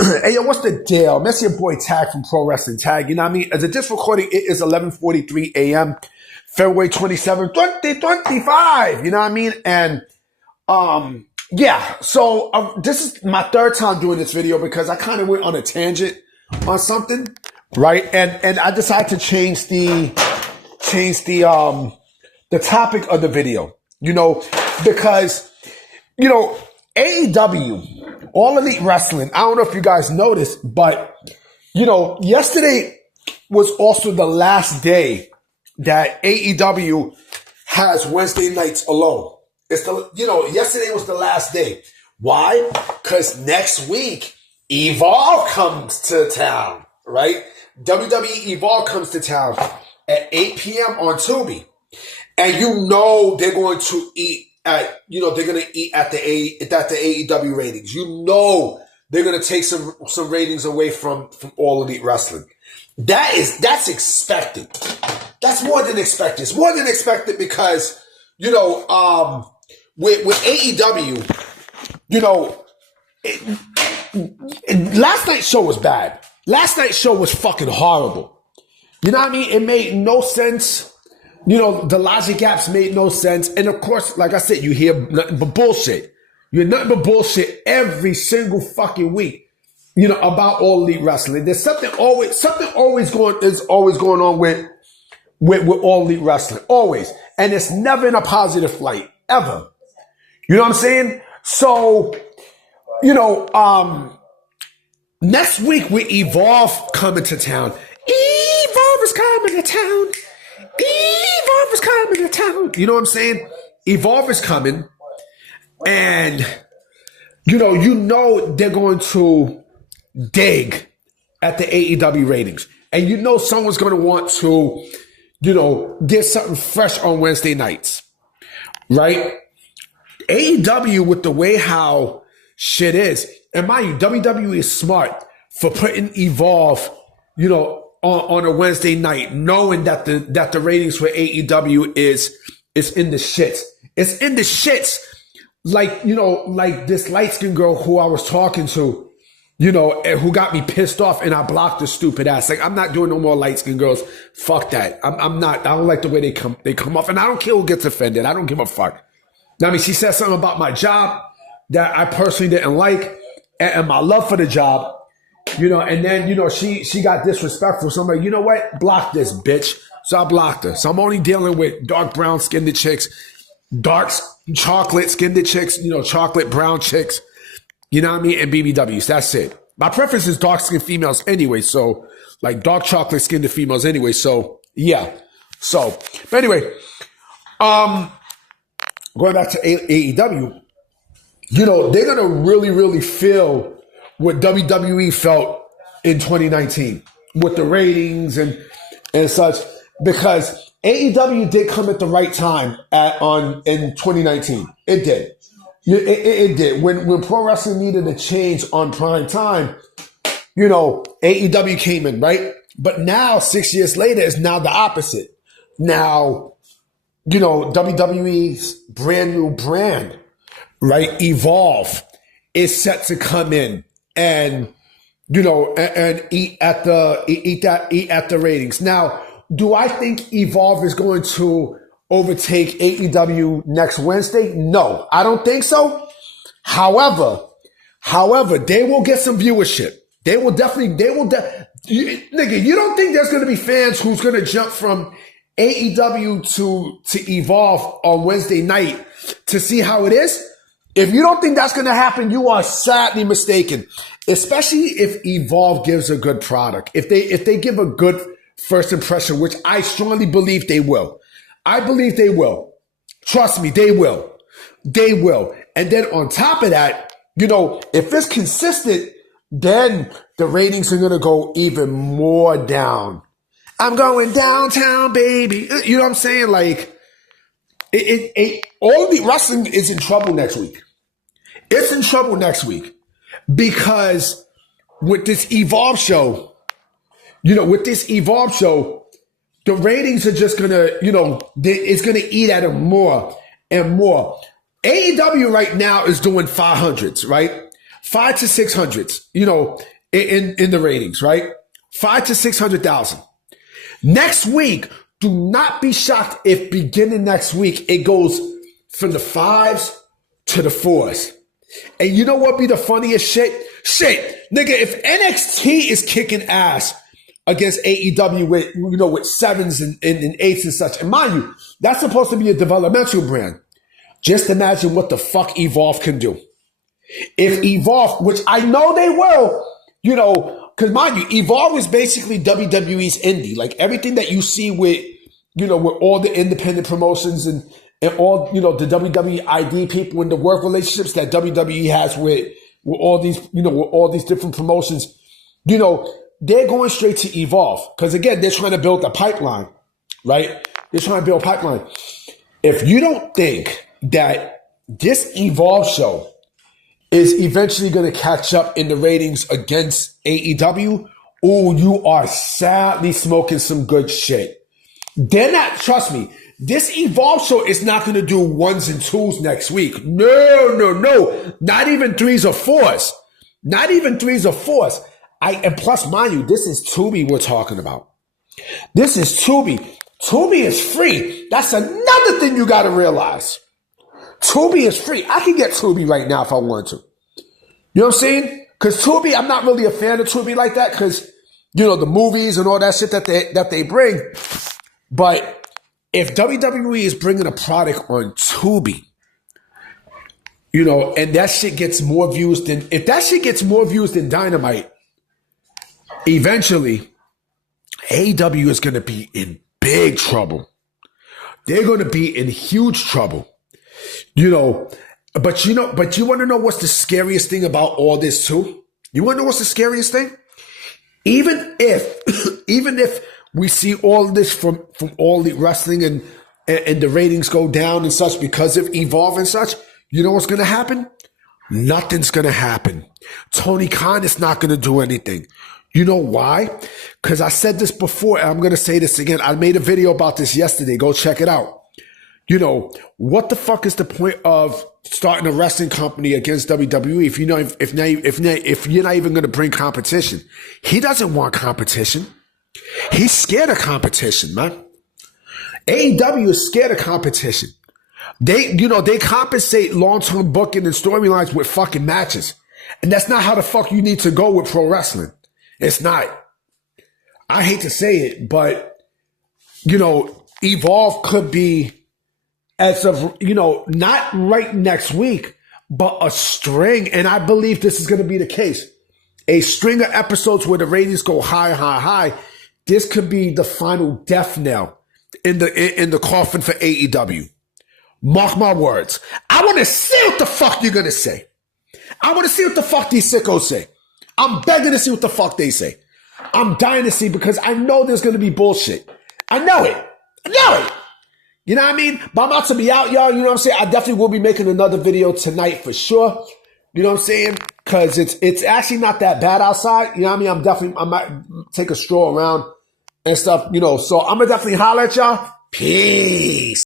Hey, yo, what's the deal? That's your boy Tag from Pro Wrestling Tag. You know what I mean? As of this recording, it is 11:43 a.m., February 27th, 2025. You know what I mean? And, yeah. So this is my third time doing this video because I kind of went on a tangent on something, right? And I decided to change the topic of the video, because, AEW, All Elite Wrestling, I don't know if you guys noticed, but, yesterday was also the last day that AEW has Wednesday nights alone. Yesterday was the last day. Why? Because next week, Evolve comes to town, right? WWE EVOLVE comes to town at 8 p.m. on Tubi. And they're going to eat at the AEW ratings. They're going to take some ratings away from All Elite Wrestling. That's expected. That's more than expected. It's more than expected because, with AEW, last night's show was bad. Last night's show was fucking horrible. You know what I mean? It made no sense. The logic gaps made no sense. And of course, like I said, you hear nothing but bullshit. You hear nothing but bullshit every single fucking week, about All Elite Wrestling. There's something always going on with All Elite Wrestling. Always. And it's never in a positive light. Ever. You know what I'm saying? So, next week with Evolve coming to town. Evolve is coming to town. Evolve is coming to town. You know what I'm saying? Evolve is coming. And, they're going to dig at the AEW ratings. And someone's going to want to, get something fresh on Wednesday nights. Right? AEW, with the way how shit is, and mind you, WWE is smart for putting Evolve, on a Wednesday night, knowing that the ratings for AEW is in the shits. It's in the shits. Like this light-skinned girl who I was talking to, who got me pissed off, and I blocked the stupid ass. Like, I'm not doing no more light-skinned girls. Fuck that. I'm not. I don't like the way they come off, and I don't care who gets offended. I don't give a fuck. Now, I mean, she said something about my job that I personally didn't like, and my love for the job. And then, she got disrespectful. So I'm like, you know what? Block this bitch. So I blocked her. So I'm only dealing with dark brown skinned chicks, dark chocolate skinned chicks, chocolate brown chicks, you know what I mean? And BBWs. That's it. My preference is dark skinned females anyway. So like dark chocolate skinned females anyway. So yeah. So, but anyway, going back to AEW, they're going to really, really feel what WWE felt in 2019 with the ratings and such, because AEW did come at the right time in 2019. It did. It did. When pro wrestling needed a change on prime time, AEW came in, right? But now, 6 years later, it's now the opposite. Now, WWE's brand new brand, right? Evolve is set to come in and eat at the ratings. Now, do I think Evolve is going to overtake AEW next Wednesday? No, I don't think so. However, they will get some viewership. Nigga, you don't think there's going to be fans who's going to jump from AEW to Evolve on Wednesday night to see how it is? If you don't think that's going to happen, you are sadly mistaken. Especially if Evolve gives a good product. If they give a good first impression, which I strongly believe they will. I believe they will. Trust me, they will. They will. And then on top of that, if it's consistent, then the ratings are going to go even more down. I'm going downtown, baby. You know what I'm saying? Like, All Elite Wrestling is in trouble next week. It's in trouble next week because with this Evolve show, the ratings are just going to, it's going to eat at them more and more. AEW right now is doing 500s, right? 5 to 600s, in the ratings, right? 5 to 600,000. Next week, do not be shocked if beginning next week, it goes from the 5s to the 4s. And you know what be the funniest shit? Nigga, if NXT is kicking ass against AEW with 7s and 8s and such, and mind you, that's supposed to be a developmental brand. Just imagine what the fuck Evolve can do. If Evolve, which I know they will, because mind you, Evolve is basically WWE's indie. Like everything that you see with all the independent promotions and all, the WWE ID people and the work relationships that WWE has with all these different promotions, they're going straight to Evolve. Because again, they're trying to build a pipeline, right? They're trying to build a pipeline. If you don't think that this Evolve show is eventually going to catch up in the ratings against AEW, you are sadly smoking some good shit. They're not, trust me, this Evolve show is not going to do 1s and 2s next week. No. Not even 3s or 4s. Not even 3s or 4s. And plus, mind you, this is Tubi we're talking about. This is Tubi. Tubi is free. That's another thing you got to realize. Tubi is free. I can get Tubi right now if I want to. You know what I'm saying? Because Tubi, I'm not really a fan of Tubi like that because, the movies and all that shit that they bring. But if WWE is bringing a product on Tubi, and that shit gets more views than Dynamite, eventually AEW is going to be in big trouble. They're going to be in huge trouble. But you want to know what's the scariest thing about all this too? You want to know what's the scariest thing? Even if we see all of this from all the wrestling and the ratings go down and such because of Evolve and such, you know what's going to happen? Nothing's going to happen. Tony Khan is not going to do anything. You know why? Because I said this before, and I'm going to say this again. I made a video about this yesterday. Go check it out. What the fuck is the point of starting a wrestling company against WWE if you're not even going to bring competition? He doesn't want competition. He's scared of competition, man. AEW is scared of competition. They compensate long-term booking and storylines with fucking matches. And that's not how the fuck you need to go with pro wrestling. It's not. I hate to say it, but, Evolve could be, as of, not right next week, but a string. And I believe this is going to be the case. A string of episodes where the ratings go high. This could be the final death knell in the coffin for AEW. Mark my words. I want to see what the fuck you're going to say. I want to see what the fuck these sickos say. I'm begging to see what the fuck they say. I'm dying to see because I know there's going to be bullshit. I know it. You know what I mean? But I'm about to be out, y'all. You know what I'm saying? I definitely will be making another video tonight for sure. You know what I'm saying? Because it's actually not that bad outside. You know what I mean? I might take a stroll around and stuff, So I'm going to definitely holler at y'all. Peace.